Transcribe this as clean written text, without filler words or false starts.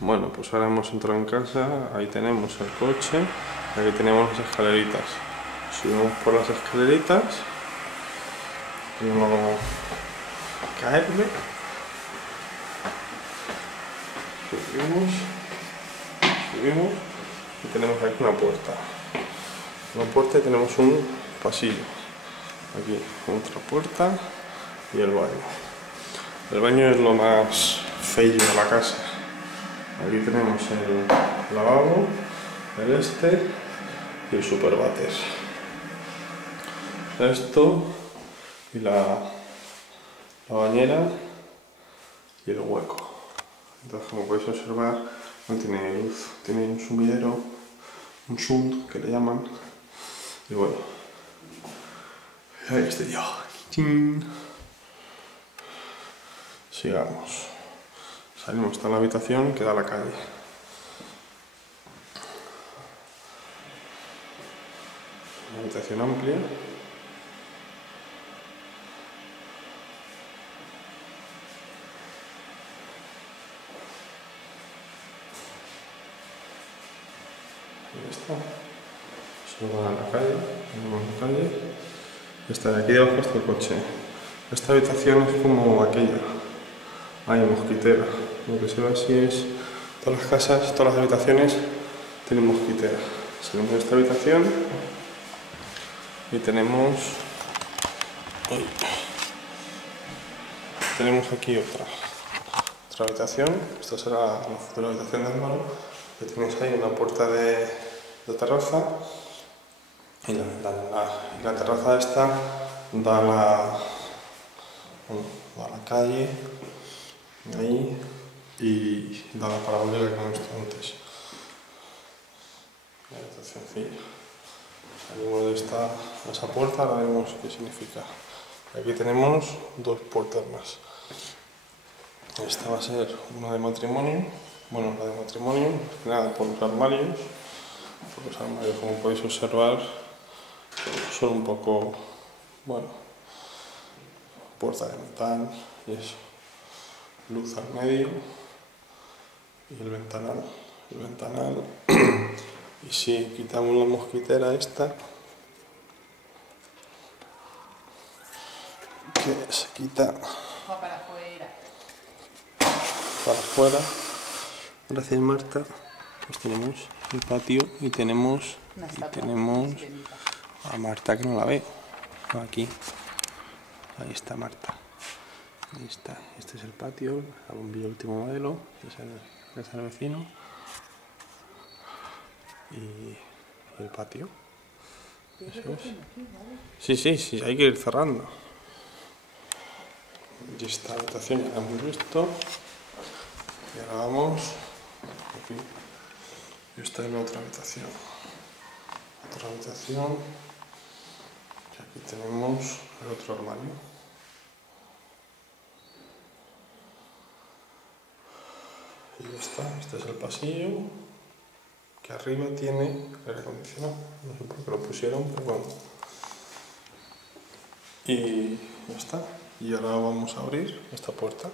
Bueno, pues ahora hemos entrado en casa, ahí tenemos el coche, aquí tenemos las escaleritas. Subimos por las escaleritas, no caerme, subimos y tenemos aquí una puerta y tenemos un pasillo, aquí otra puerta y el baño. El baño es lo más feo de la casa. Aquí tenemos el lavabo, el y el superváter. Esto y la bañera y el hueco. Entonces, como podéis observar, no tiene luz, tiene un sumidero, un sund que le llaman. Y bueno, ahí estoy yo. ¡Chin! Sigamos. Salimos hasta la habitación que da a la calle. Una habitación amplia. Ahí está. Se va a la calle. Esta de aquí debajo está el coche. Esta habitación es como aquella. Hay mosquitera. Lo que se ve así es todas las casas, todas las habitaciones tienen mosquitera. Salimos de esta habitación y tenemos aquí otra habitación. Esta será la futura habitación de Álvaro, que tenéis ahí una puerta de terraza y la terraza esta da a la calle ahí y da la parabólica que hemos visto antes. La habitacioncilla. Salimos de esa puerta, ahora vemos qué significa. Aquí tenemos dos puertas más. Esta va a ser una de matrimonio. Bueno, la de matrimonio, nada, por los armarios. Los armarios, como podéis observar, son un poco, bueno, puerta de metal y eso. Luz al medio y el ventanal. Y si quitamos la mosquitera esta, que se quita para afuera, gracias Marta, pues tenemos el patio y tenemos a Marta, que no la ve, aquí, ahí está Marta, ahí está, este es el patio, la bombilla último modelo, este es el vecino y el patio. Eso es. Sí, hay que ir cerrando. Y esta habitación ya la hemos visto. Y ahora vamos aquí. Y esta es la otra habitación. Y aquí tenemos el otro armario. Y ya está, este es el pasillo, que arriba tiene aire acondicionado. No sé por qué lo pusieron, pero bueno. Y ya está. Y ahora vamos a abrir esta puerta.